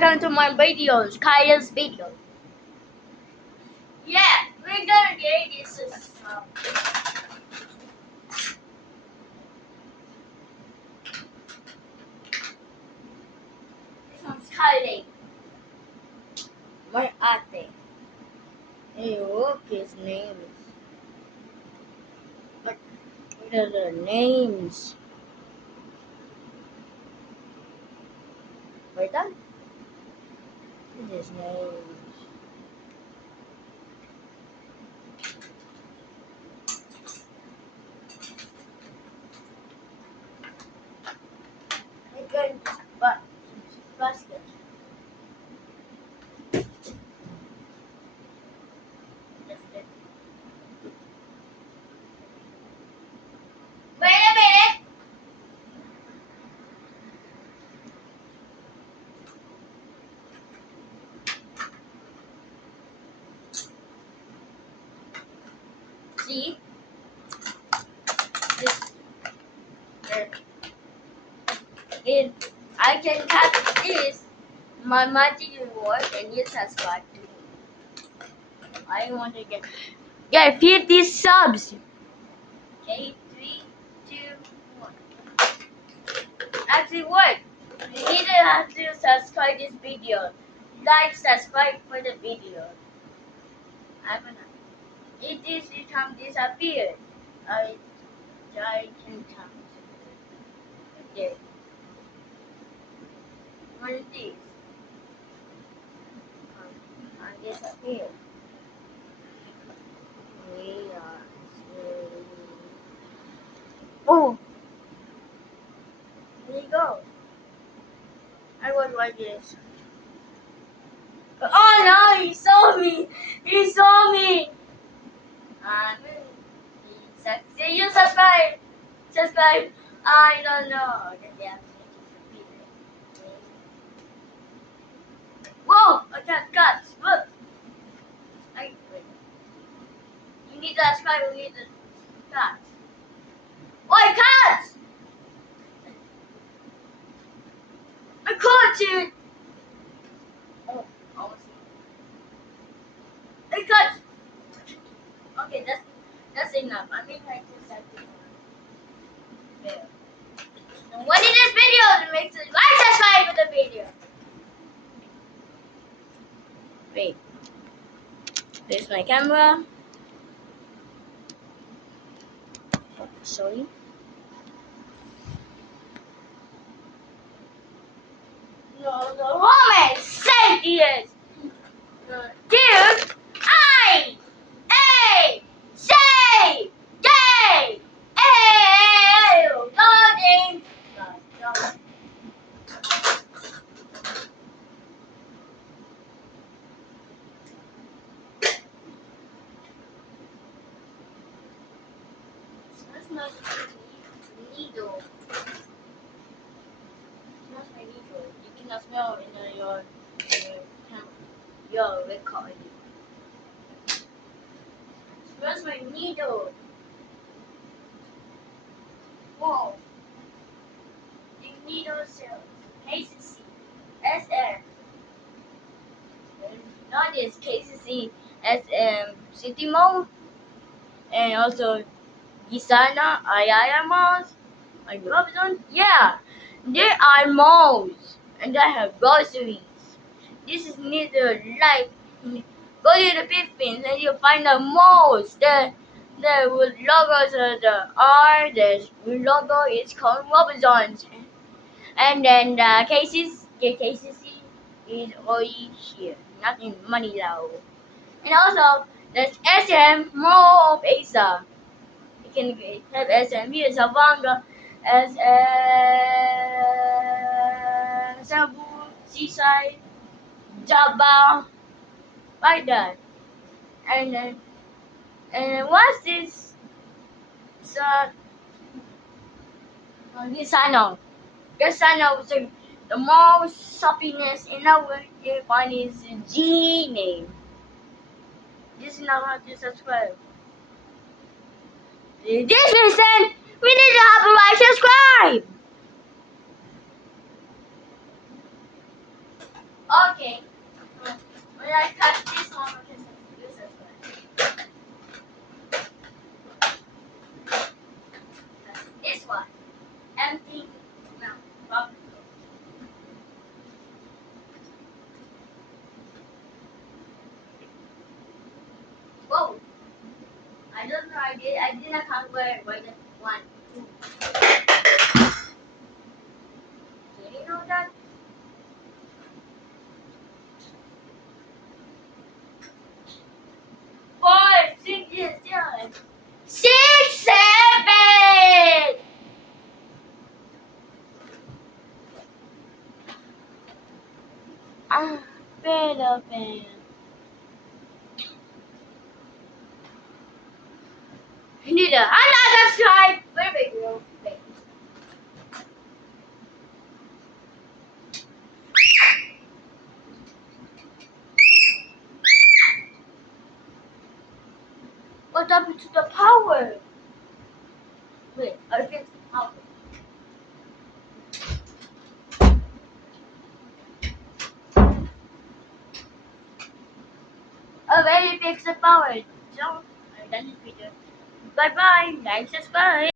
welcome to my videos, Kyle's video. Yeah, we're gonna get this. This one's Kylie. My ate. Hey, look, his name is. What are the names? Wait, that? What is his name? Good, but basket. Wait a minute. See this. If I can cut this, my magic will work, and you subscribe to me. I want to get 50 subs. Okay, 3, 2, 1. Actually, what? You need to have to subscribe this video. Like, subscribe for the video. I'm gonna. It is become disappeared. I can come. Okay. What is this? I disappeared. We are. Oh! There you go. I was like this. Oh no! He saw me! He saw me! See you subscribe! Subscribe! I don't know. Whoa! I can't cut. Look! Wait. You need to subscribe. You need to cut. Oi, cut! I caught you! Oh, almost. I cut! Okay, that's enough. I think I just have to. Yeah. And what is this video? Make sure like, subscribe for the video. Wait. There's my camera. Sorry. No, the woman safety is. Dude, I, A, say, gay, A, loading. That's my needle. Smells my needle. You cannot smell in your recording. Smells my needle. Whoa. The needle cells. KCC. SM. Not this KCC. SM City Mall. And also Gisana, Ayaya malls. Like Robinson. Yeah. There are malls. And they have groceries. This is neither like go to the Philippines and you'll find the malls. The logos of the R, the logo is called Robinsons. And then the KCC is already here, not in Manila. And also there's SM Mall of Asia. You can have SM here, Zamboanga, SM Cebu, Seaside, Java, like that. And then what's this? So this channel. This channel is the most shoppiness in the world. You find is G name. This is not how to subscribe. This reason we need to have a like subscribe. Okay. When I cut this one, because it's useless one. This one. Empty. No. Bubble. Whoa. I don't know. I didn't count where the one, two. Did you know that? 5, 6, 7. 6, 7. Ah, better pen. Need another stripe. Where we go? Wait. What happened to the power? Wait, I fixed the power. I already fixed the power. So, I'm done this video. Bye bye. Like, subscribe.